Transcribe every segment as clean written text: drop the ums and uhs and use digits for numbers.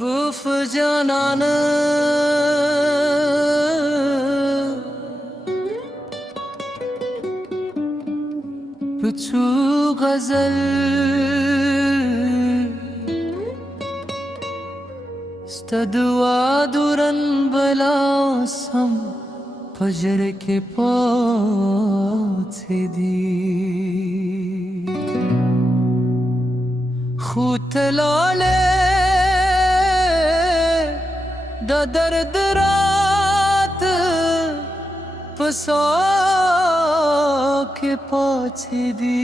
बुफ जानान पुछू गजल स्तदुआ दुरन बलासम फजर के पाथे दी खूतलाले दा दर्द रात पसा के पाछे दी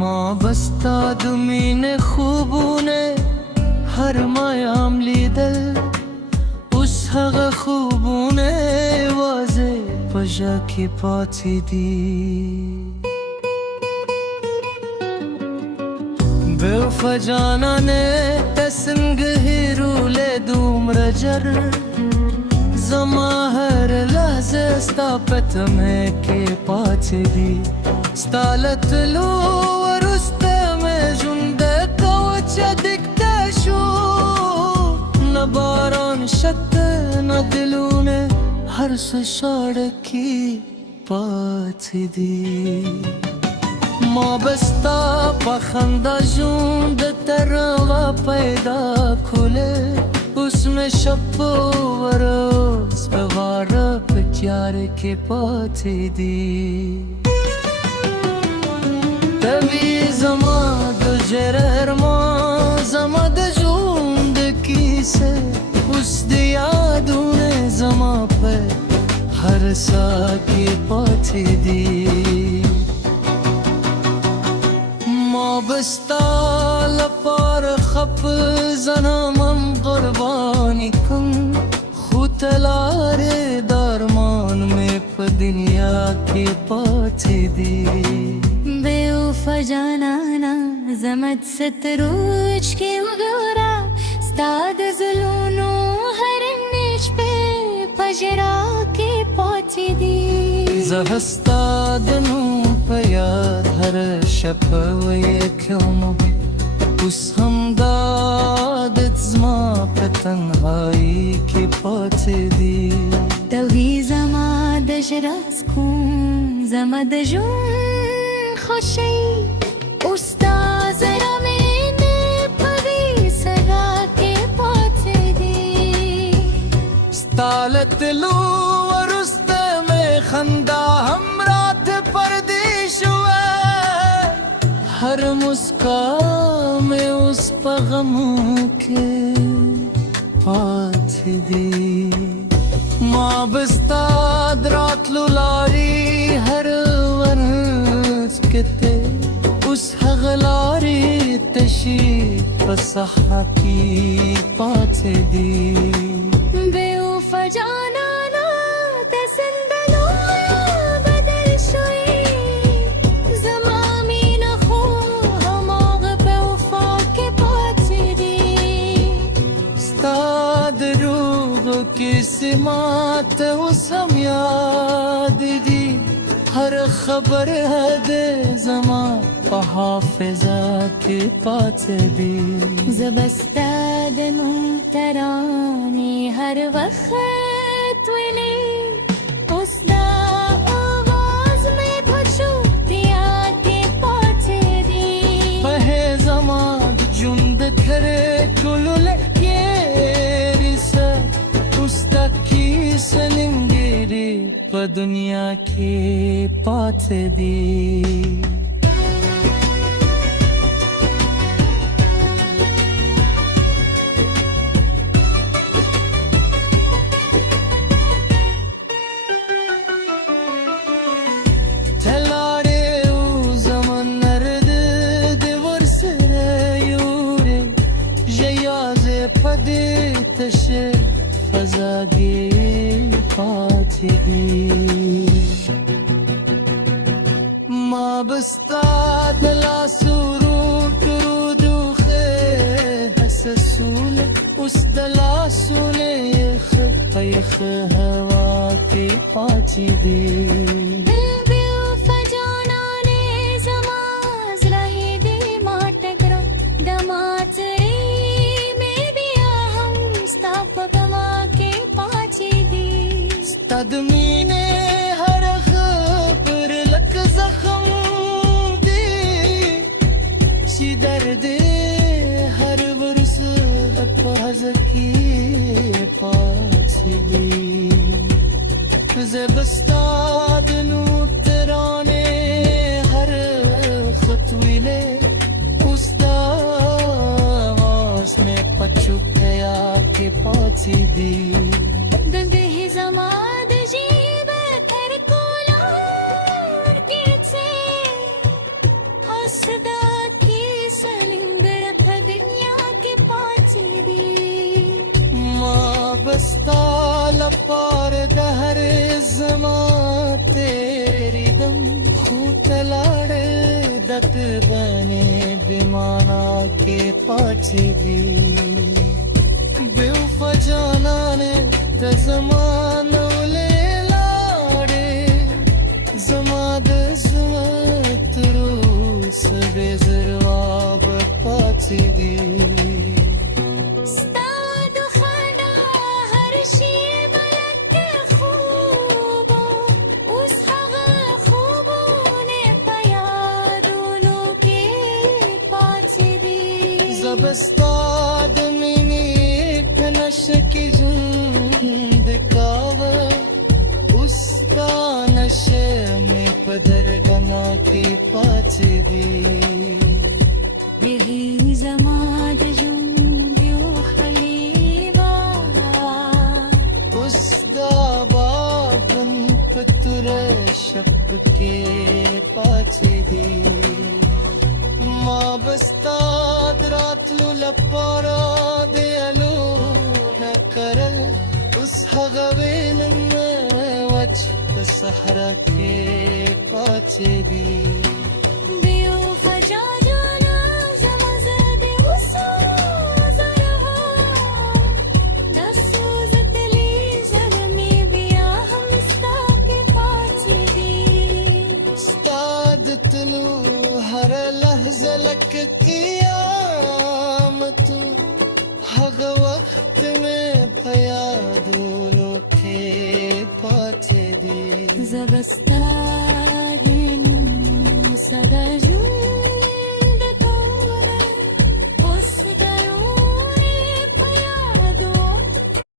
माँ बस्ता दुमीने खूबूने हर मायाम लीदल उस हग खूबूने वाजे पजा के पाछे दी बेवफजाना ने तसंग हिरूले दूम रजर जमाहर लहज़े स्थापत में के पाछे दी स्तालत लो वरुस्ते में जुंदे कवच दिखते शो न बारान शत न दिलों ने हर सशाड़ की पाछे दी माबस्ता पखंदा जूंद तरवा पैदा खुले उसमें शप्पो वरोस बवार प्यार के पाछे दी तभी जमा दुजर मां जमा दजूंद की से उस दियादू ने जमा पे हर सा के पाछे दी बस्ता लपार खप जनामम कुर्बानी कम खुतलारे दरमान में दुनिया के पाछे दी बेवफा जानाना जमत सतरूज के उगोरा स्ताद जुलूनो हर निश पे पजरा के पाछे दी जहस्तादनु पयाद हर शप ये क्यों उस हमदाद ज़मा पे तन्हाई के पाछे दी तभी जमा दशरास खून जमा दजून खुशी उस्ताद रमेने पवी सगा के पाछे दी स्तालत लो वरुस्ते में खंदा हम रात परदेश हुए हर मुस्कान में उस पगम के पाछे दी माँ बस्ता रात लुलारी हर वर्ष के उस हगलारी तशी पसहा की पाछे दी बेवफा जाना किस्मत उसम याद दी हर खबर है दे जमा हाफिजा के पाछे दी जबस्ताद तरानी हर वक्त वली उसदा आवाज में भजू दिया के पाछे दी पहे जमा जुंद करे कुलुल के रिसा की सनिंगेरे प दुनिया के पाछे दी थलारे उ zaman नर्द देवर सरे यूरे जयाजे पदे तशे फजागे पाछे दी माँ बस्ता दला सुरू कुरू खे हससूल उस दला सुले यख हवा के पाछे दी صدمینه هر خبر لک زخم دی چی درد هر ورس لپاز کی پاچی دی زبستاد نو ترانے ہر خطویلے اس داواز میں پچو پیا کے پاچی دی دندهی زماد جیب تر کولار کیچے حسدا کی سلنگر پر دنیا کے پاچی دی ما بستا لپار دہر زمان تیری دم خوت لاڑ دت بنے بیمانا کے پاچی دی بیوفا جانا نے زمان لے لاڑے زماد زمت رو سبے زرواب پاچی دی ستاد خدا هر شی ملک خوبو اس حغا خوبونه پیادونو کے پاچی دی زبستاد منی کنش کی جند کاوا اس کا نشے میں پدر گنا کی پاچی دی بهی زماد جنبیو خلیبا اس دا باغن پتر شپ کے پاچی دی ما بستاد راتلو لپارا دیالو نکرل اس حغویلن وچ بسحرا کے پاچی دی بیو فجا جانا زمزد غصو زرها دسوزت لی زلمی بیا ہم ستا کے پاچی دی استاد تلو ہر لحظه لک قیامت حق وقت میں پیادولو کے پاچے دی زبستا